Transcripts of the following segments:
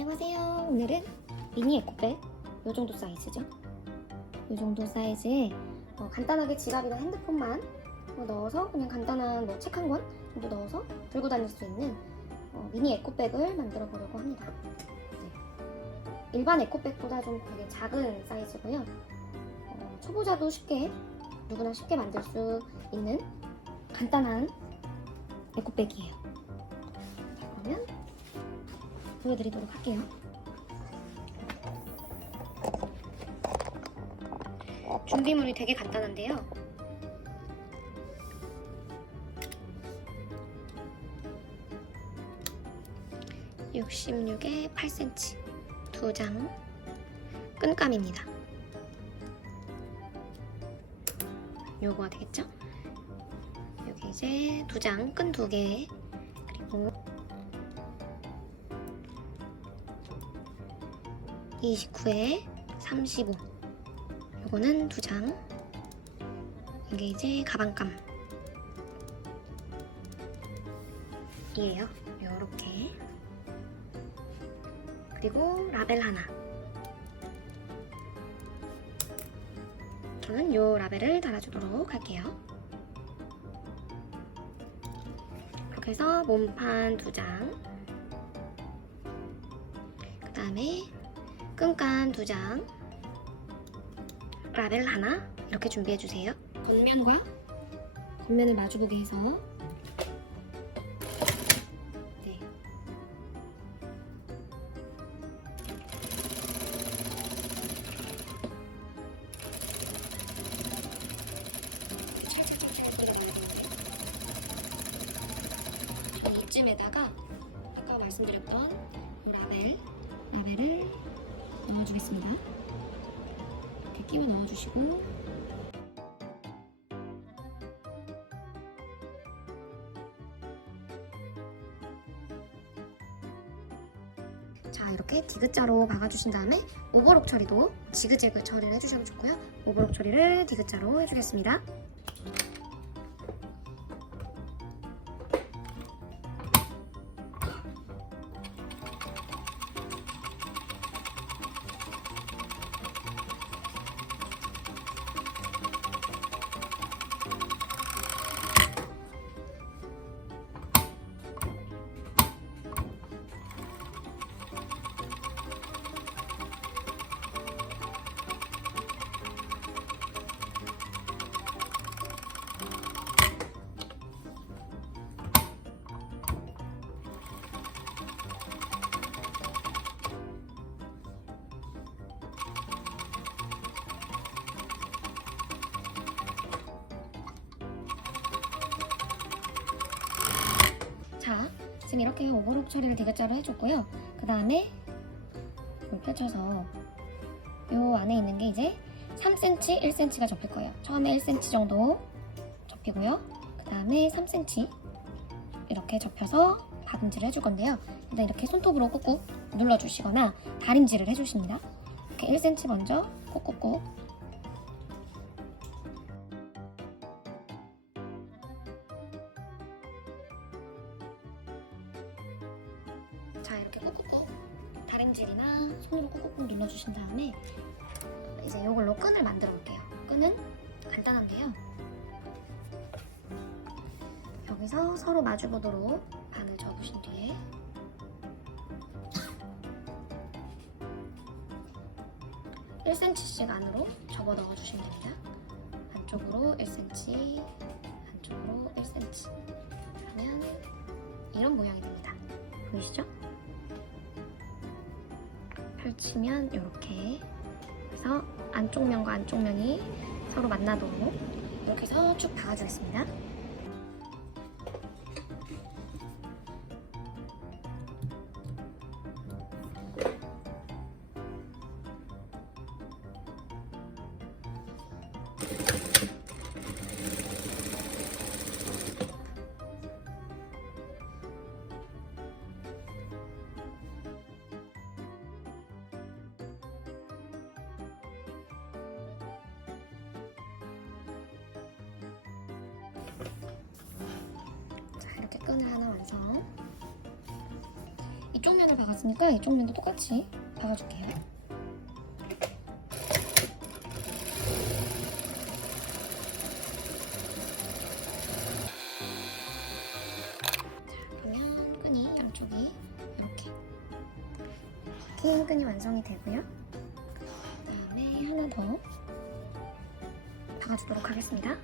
안녕하세요. 오늘은 미니 에코백 이 정도 사이즈죠. 이 정도 사이즈에 어, 간단하게 지갑이나 핸드폰만 어, 넣어서 그냥 간단한 뭐 책 한 권 정도 넣어서 들고 다닐 수 있는 어, 미니 에코백을 만들어 보려고 합니다. 네. 일반 에코백보다 좀 되게 작은 사이즈고요. 어, 초보자도 쉽게 누구나 쉽게 만들 수 있는 간단한 에코백이에요. 보여드리도록 할게요. 준비물이 되게 간단한데요. (66에 8cm) 두 장 끈감입니다. 요거 되겠죠? 여기 이제 두 장 끈 두 개 그리고 29에 35 요거는 두 장. 이게 이제 가방감. 이에요. 요렇게. 그리고 라벨 하나. 저는 요 라벨을 달아주도록 할게요. 이렇게 해서 몸판 두장그 다음에 끈감 두 장, 라벨 하나 이렇게 준비해 주세요. 겉면과 겉면을 마주보게 해서 넣어주겠습니다. 이렇게 끼워 넣어주시고 자 이렇게 디귿자로 박아주신 다음에 오버록 처리도 지그재그 처리를 해주셔도 좋고요. 오버록 처리를 디귿자로 해주겠습니다. 지금 이렇게 오버록 처리를 디귿자로 해줬고요. 그 다음에 펼쳐서 요 안에 있는 게 이제 3cm, 1cm가 접힐 거예요. 처음에 1cm 정도 접히고요. 그 다음에 3cm 이렇게 접혀서 박음질을 해줄 건데요. 일단 이렇게 손톱으로 꾹꾹 눌러주시거나 다림질을 해주십니다. 이렇게 1cm 먼저 꾹꾹꾹 여기서 서로 마주보도록 반을 접으신 뒤에 (1 c m 씩 안으로 접어 넣어주시면 됩니다. 안쪽으로 1cm, 안쪽으로 1cm. 그러면 이런 모양이 됩니다. 보이시죠? 펼치면 이렇게 그래서 안쪽 면과 안쪽 면이 서로 만나도록 이렇게 해서 쭉 박아주겠습니다. 끈을 하나 완성 이쪽 면을 박았으니까 이쪽 면도 똑같이 박아줄게요. 자, 그러면 끈이 완성이 되고요. 그다음에 하나 더 박아주도록 하겠습니다.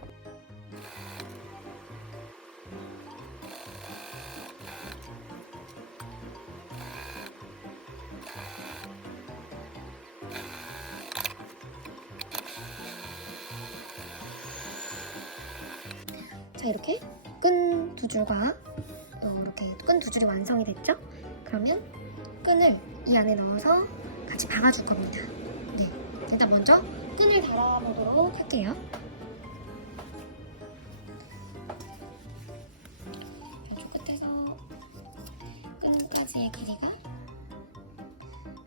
자 이렇게 끈 두 줄과 어, 이렇게 끈 두 줄이 완성이 됐죠? 그러면 끈을 이 안에 넣어서 같이 박아줄 겁니다. 네, 일단 먼저 끈을 달아보도록 할게요. 이쪽 끝에서 끈까지의 길이가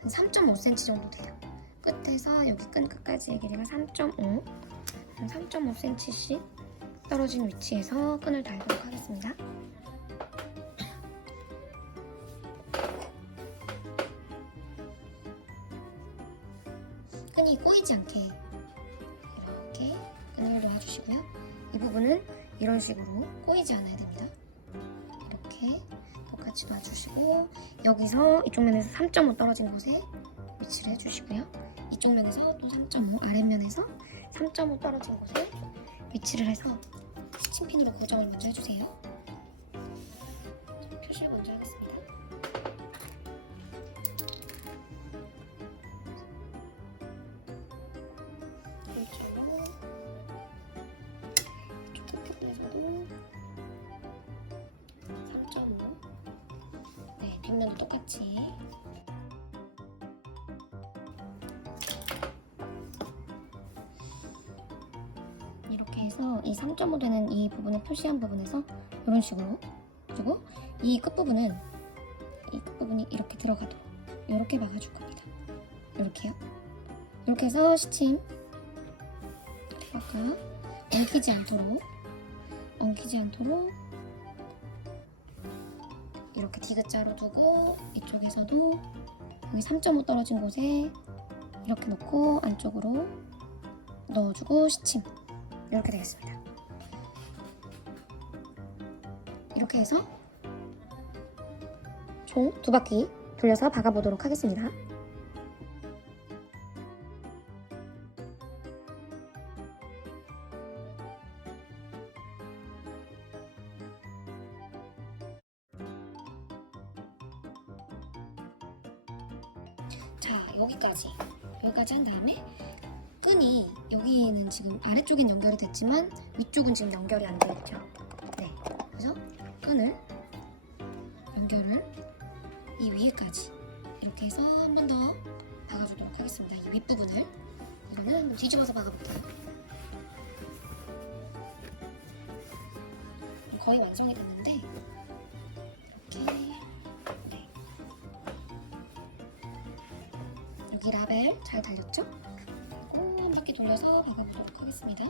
한 3.5cm 정도 돼요. 끝에서 여기 끈 끝까지의 길이가 3.5, 한 3.5cm씩 떨어진 위치에서 끈을 달도록 하겠습니다. 끈이 꼬이지 않게 이렇게 끈을 놓아주시고요. 이 부분은 이런 식으로 꼬이지 않아야 됩니다. 이렇게 똑같이 놔주시고 여기서 이쪽 면에서 3.5 떨어진 곳에 위치를 해주시고요. 이쪽 면에서 또 3.5 아랫면에서 3.5 떨어진 곳에 위치를 해서 스친핀으로 고정을 먼저 해주세요. 표시를 먼저 하겠습니다. 이쪽으로 이쪽 끝에서도 3.5 네, 뒷면도 똑같이 이 3.5 되는 이 부분을 표시한 부분에서 이런 식으로 그리고 이 끝부분은 이 끝부분이 이렇게 들어가도록 이렇게 막아줄 겁니다. 이렇게요. 이렇게 해서 시침 아까 엉키지 않도록 엉키지 않도록 이렇게 디귿자로 두고 이쪽에서도 여기 3.5 떨어진 곳에 이렇게 놓고 안쪽으로 넣어주고 시침 이렇게 되겠습니다. 이렇게 해서 총 두 바퀴 돌려서 박아보도록 하겠습니다. 자 여기까지 여기까지 한 다음에 끈이 여기는 지금 아래쪽엔 연결이 됐지만 위쪽은 지금 연결이 안 되어 있죠. 네. 그래서 끈을 연결을 이 위에까지 이렇게 해서 한 번 더 박아주도록 하겠습니다. 이 윗부분을 이거는 뒤집어서 박아볼게요. 거의 완성이 됐는데 이렇게 네. 여기 라벨 잘 달렸죠? 돌려서 박아보도록 하겠습니다.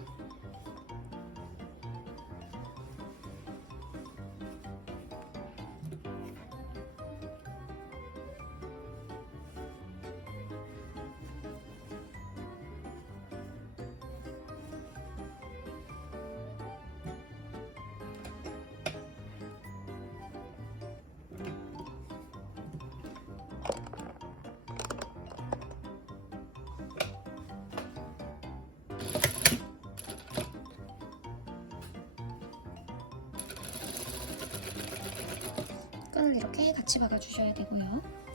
이렇게 같이 박아주셔야 되고요.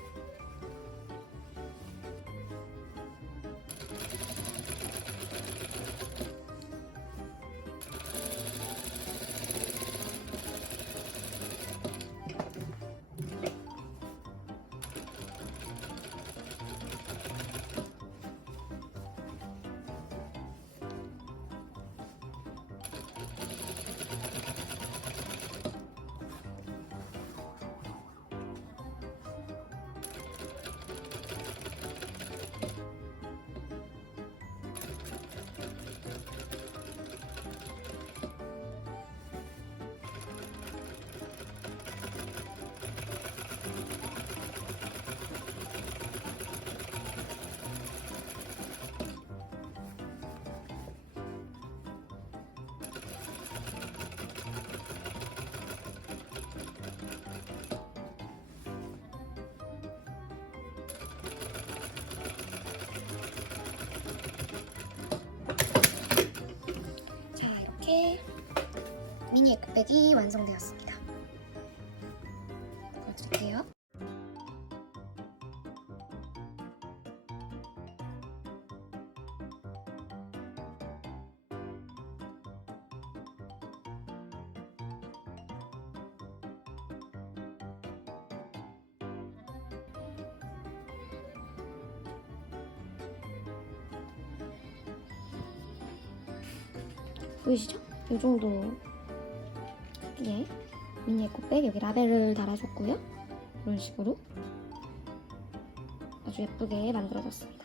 미니 에코백이 완성되었습니다. 보여드릴게요. 보이시죠? 이 정도 크기의 미니 에코백 여기 라벨을 달아줬고요. 이런 식으로 아주 예쁘게 만들어졌습니다.